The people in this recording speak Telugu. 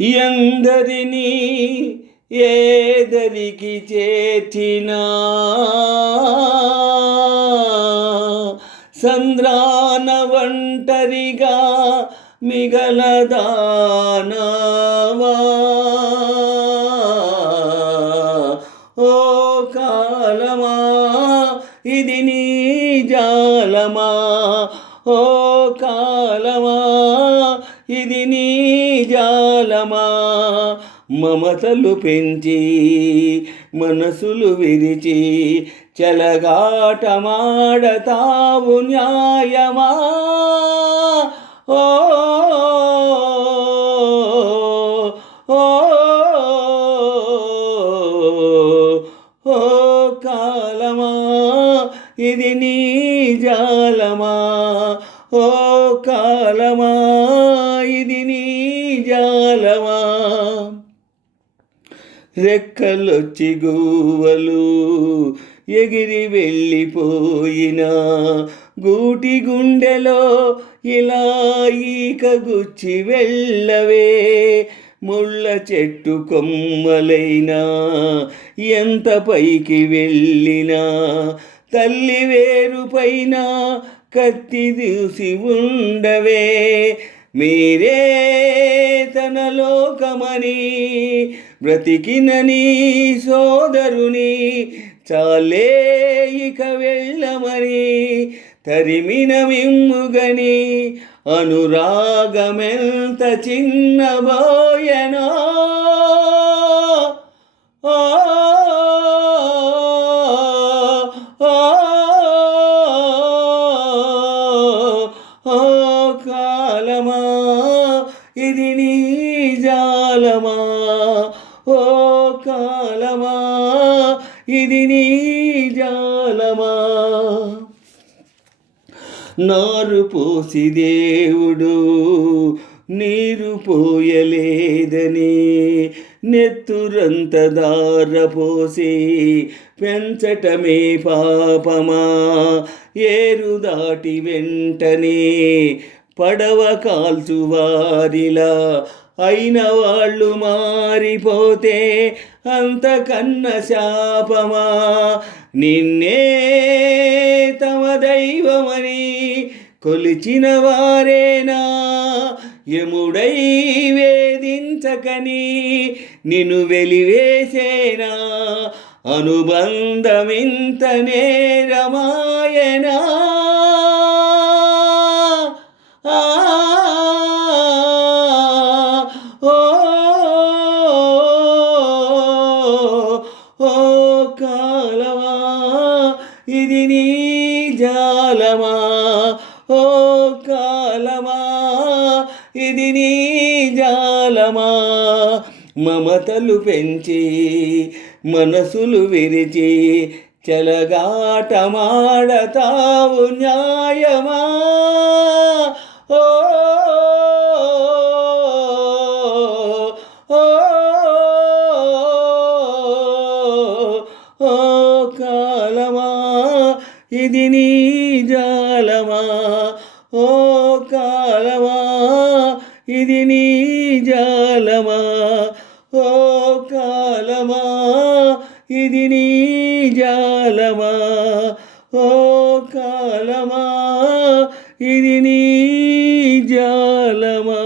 ఎందరినీ ఏదరికి చేర్చినా సంద్రాన ఒంటరిగా మిగలదానవా. ఓ కాలమా ఇది నీ జాలమా, ఓ కాలమా ఇది నీ జాలమా. మమతలు పెంచి మనసులు విరిచి చెలగాటమాడతావు న్యాయమా. ఓ ఓ ఓ కాలమా ఇది నీ జాలమా, ఓ కాలమా ఇది నీ జాలమా. రెక్కలొచ్చి గువ్వలు ఎగిరి వెళ్ళిపోయినా గూటి గుండెలో ఇలా ఈక గుచ్చి వెళ్ళవే. ముళ్ళ చెట్టు కొమ్మలైనా ఎంత పైకి వెళ్ళినా తల్లి వేరు పైన కత్తి దూసి ఉండవే. మీరే తన లోకమని బ్రతికిన నీ సోదరుని చాలే ఇక వెళ్ళమని తరిమిన మిమ్ముగని అనురాగమెంత చిన్నబోయెనో. ఓ ఓ కాలమా ఇది నీ జాలమా, ఓ కాలమా ఇది నీ జాలమా. నారు పోసి దేవుడు నీరు పోయలేదని నెత్తురంత దారపోసి పెంచటమే పాపమా. ఏరు దాటి వెంటనే పడవ కాల్చువారిలా అయిన వాళ్ళు మారిపోతే అంతకన్న శాపమా. నిన్నే తమ దైవమని కొలిచిన వారేనా యముడై వేధించకని నిన్ను వెలివేసేనా. అనుబంధమింత నేరమాయనా. ఓ కాలమా ఇది నీ జాలమా, ఓ కాలమా ఇది నీ జాలమా. మమతలు పెంచి మనసులు విరిచి చెలగాటమాడతావు న్యాయమా. ఓ ఓ కాలమా ఇది నీ జాలమా, ఓ కాలమా ఇది నీ జాలమా, ఓ కాలమా ఇది నీ జాలమా, ఓ కాలమా ఇది నీ జాలమా.